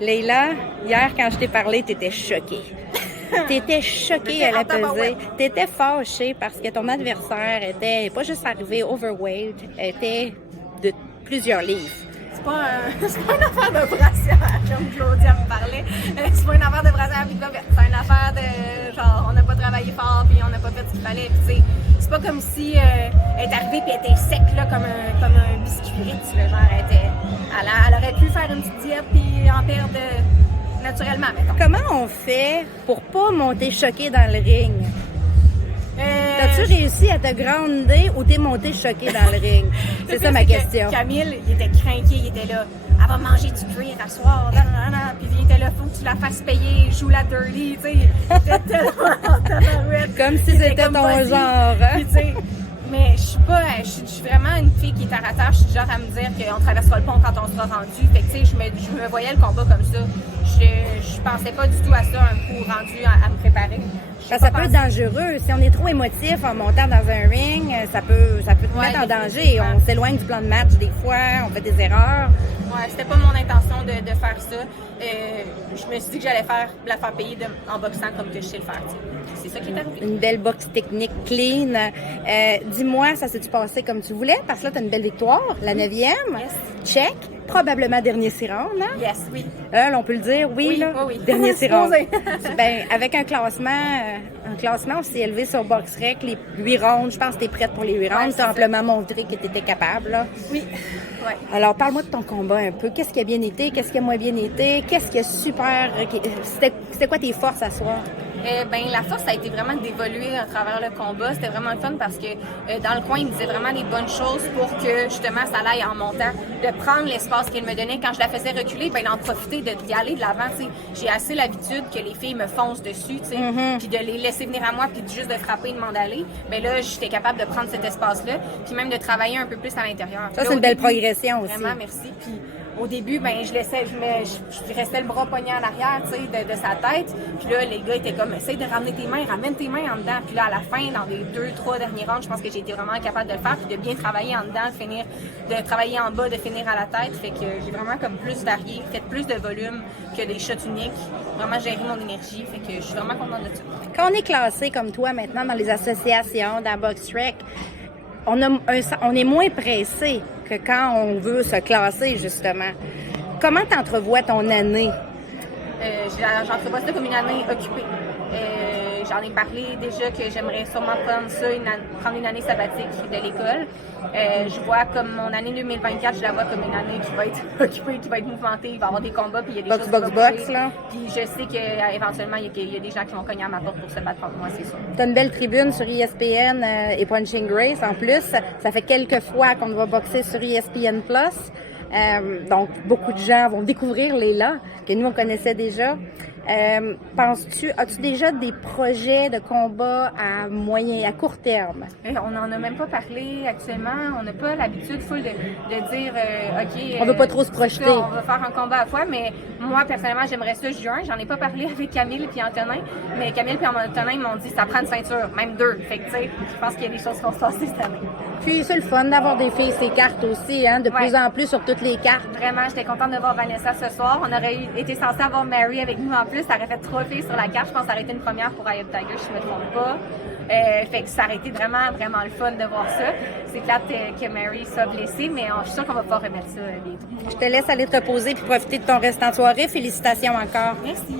Leila, hier, quand je t'ai parlé, t'étais choquée. T'étais choquée à la pesée. T'étais fâchée parce que ton adversaire était pas juste arrivé overweight, était de plusieurs livres. C'est pas une affaire de brassière, comme Claudia me parlait. C'est pas une affaire de brassière puis de copette. C'est une affaire de genre, on n'a pas travaillé fort puis on n'a pas fait ce qu'il fallait. Puis, c'est pas comme si elle est arrivée puis elle était sec là, comme un biscuit Ritz. Genre, elle aurait pu faire une petite diète puis en perdre naturellement, mettons. Comment on fait pour pas monter choquée dans le ring? As-tu réussi à te grounder ou t'es monté choqué dans le ring? C'est ça ma question. Camille, il était craqué, il était là. Elle va manger du cuir à soir, puis il était là, faut que tu la fasses payer, joue la dirty, tu sais. J'étais tellement en tabarouette. Comme si c'était ton genre, hein? Puis, tu sais, mais je suis vraiment une fille qui est terre à terre. Je suis du genre à me dire qu'on traversera le pont quand on sera rendu. Fait que, tu sais, je me voyais le combat comme ça. Je pensais pas du tout à ça, un coup rendu à me préparer. Ça peut être dangereux. Si on est trop émotif en montant dans un ring, ça peut te mettre en danger. On s'éloigne du plan de match des fois, on fait des erreurs. Ouais, c'était pas mon intention de faire ça. Je me suis dit que j'allais la faire payer en boxant comme que je sais le faire. T'sais. C'est ça qui est arrivé. Une belle boxe technique, clean. Dis-moi, ça s'est-tu passé comme tu voulais? Parce que là, tu as une belle victoire, la 9e. Yes. Check. Probablement dernier 6 rounds, hein? Yes, oui. Là, on peut le dire, oui. Dernier 6 rounds. Ben, avec un classement, on s'est élevé sur BoxRec, les 8 rounds. Je pense que tu es prête pour les 8 rounds. Tu as amplement montré que tu étais capable, là. Oui. Ouais. Alors, parle-moi de ton combat un peu. Qu'est-ce qui a bien été? Qu'est-ce qui a moins bien été? Qu'est-ce qui a super... C'était quoi tes forces à soir? La force, ça a été vraiment d'évoluer à travers le combat. C'était vraiment le fun parce que dans le coin, il me disait vraiment des bonnes choses pour que justement ça aille en montant, de prendre l'espace qu'il me donnait. Quand je la faisais reculer, d'en profiter, d'y aller de l'avant. J'ai assez l'habitude que les filles me foncent dessus, puis de les laisser venir à moi, puis juste de frapper, de m'en aller. Là, j'étais capable de prendre cet espace-là, puis même de travailler un peu plus à l'intérieur. Ça, c'est une belle progression aussi. Vraiment, merci. Puis au début, je restais le bras pogné en arrière, de sa tête. Puis là, les gars étaient comme, essaye de ramener tes mains, ramène tes mains en dedans. Puis là, à la fin, dans les 2-3 derniers rounds, je pense que j'ai été vraiment capable de le faire, puis de bien travailler en dedans, de travailler en bas, de finir à la tête. Fait que j'ai vraiment comme plus varié, fait plus de volume que des shots uniques. Vraiment géré mon énergie. Fait que je suis vraiment contente de ça. Quand on est classé comme toi maintenant dans les associations, dans BoxRec, on est moins pressé que quand on veut se classer, justement. Comment t'entrevois ton année? J'entrevois ça comme une année occupée. J'en ai parlé déjà que j'aimerais sûrement prendre une année sabbatique de l'école. Je vois comme mon année 2024, je la vois comme une année qui va être occupée, qui va être mouvementée. Il va y avoir des combats, puis il y a des choses qui vont bouger. Là. Puis je sais qu'éventuellement, il y a des gens qui vont cogner à ma porte pour se battre contre moi, c'est sûr. Tu as une belle tribune sur ESPN et Punching Grace. En plus, ça fait quelques fois qu'on va boxer sur ESPN+. Donc, beaucoup de gens vont découvrir Leila, que nous, on connaissait déjà. As-tu déjà des projets de combat à court terme? On n'en a même pas parlé actuellement. On n'a pas l'habitude full de dire, OK... on veut pas trop se projeter. On va faire un combat à fois, mais moi, personnellement, j'aimerais ça juin. J'en ai pas parlé avec Camille et Antonin, mais Camille et Antonin m'ont dit, ça prend une ceinture, même 2. Fait que, tu sais, je pense qu'il y a des choses qui vont se passer cette année. Puis, c'est le fun d'avoir des filles ces cartes aussi, hein, de plus en plus sur toutes les cartes. Vraiment, j'étais contente de voir Vanessa ce soir. On aurait été censé avoir Mary avec nous en plus. Ça aurait fait 3 filles sur la carte. Je pense que ça aurait été une première pour Eye of Tiger, si je ne me trompe pas. Fait que ça aurait été vraiment, vraiment le fun de voir ça. C'est plate que Mary soit blessée, mais je suis sûre qu'on va pouvoir remettre ça bientôt. Je te laisse aller te reposer puis profiter de ton restant de soirée. Félicitations encore. Merci.